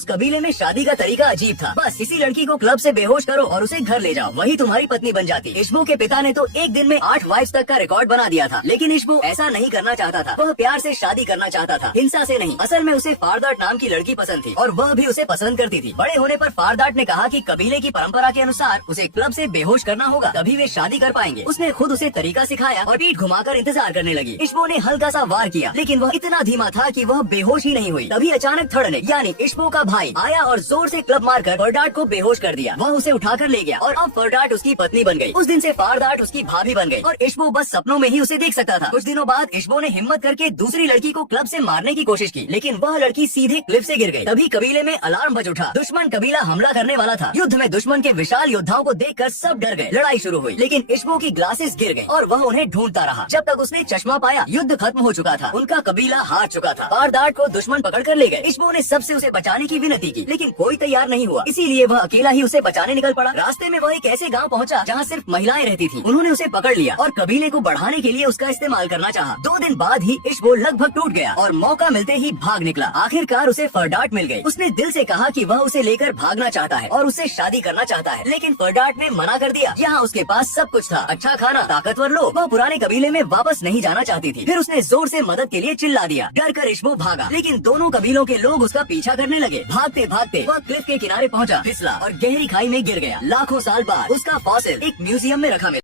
उस कबीले में शादी का तरीका अजीब था। बस किसी लड़की को क्लब से बेहोश करो और उसे घर ले जाओ, वही तुम्हारी पत्नी बन जाती। इश्बो के पिता ने तो एक दिन में 8 वाइफ्स तक का रिकॉर्ड बना दिया था, लेकिन इश्बो ऐसा नहीं करना चाहता था। वह प्यार से शादी करना चाहता था, हिंसा से नहीं। असल में उसे फारदाट नाम की लड़की पसंद थी और वह भी उसे पसंद करती थी। बड़े होने पर फारदाट ने कहा कि कबीले की परंपरा के अनुसार उसे क्लब से बेहोश करना होगा, तभी वे शादी कर पाएंगे। उसने खुद उसे तरीका सिखाया और पीठ घुमाकर इंतजार करने लगी। इश्बो ने हल्का सा वार किया, लेकिन वह इतना धीमा था कि वह बेहोश ही नहीं हुई। तभी अचानक थर्ड ने यानी इश्बो का भाई आया और जोर से क्लब मारकर फरदाट को बेहोश कर दिया। वह उसे उठाकर ले गया और अब फरदाट उसकी पत्नी बन गई। उस दिन से फारदाट उसकी भाभी बन गई और इश्बो बस सपनों में ही उसे देख सकता था। कुछ दिनों बाद इश्बो ने हिम्मत करके दूसरी लड़की को क्लब से मारने की कोशिश की, लेकिन वह लड़की सीधे क्लिफ से गिर गई। तभी कबीले में अलार्म बज उठा। दुश्मन कबीला हमला करने वाला था। युद्ध में दुश्मन के विशाल योद्धाओं को देखकर सब डर गए। लड़ाई शुरू हुई, लेकिन इश्बो की ग्लासेस गिर गई और वह उन्हें ढूंढता रहा। जब तक उसने चश्मा पाया, युद्ध खत्म हो चुका था। उनका कबीला हार चुका था। फारदाट को दुश्मन पकड़ कर ले गए। इश्बो ने सबसे उसे बचाने की विनती की, लेकिन कोई तैयार नहीं हुआ। इसीलिए वह अकेला ही उसे बचाने निकल पड़ा। रास्ते में वह एक ऐसे गांव पहुंचा जहां सिर्फ महिलाएं रहती थी। उन्होंने उसे पकड़ लिया और कबीले को बढ़ाने के लिए उसका इस्तेमाल करना चाहा। 2 दिन बाद ही इश्बो लगभग टूट गया और मौका मिलते ही भाग निकला। आखिरकार उसे फरदाट मिल गई। उसने दिल से कहा कि वह उसे लेकर भागना चाहता है और उससे शादी करना चाहता है, लेकिन फरदाट ने मना कर दिया। यहाँ उसके पास सब कुछ था, अच्छा खाना, ताकतवर लोग। वह पुराने कबीले में वापस नहीं जाना चाहती थी। फिर उसने जोर से मदद के लिए चिल्ला दिया। डर कर इश्बो भागा, लेकिन दोनों कबीलों के लोग उसका पीछा करने लगे। भागते भागते वह क्लिफ के किनारे पहुंचा, फिसला और गहरी खाई में गिर गया। लाखों साल बाद उसका फॉसिल एक म्यूजियम में रखा मिला।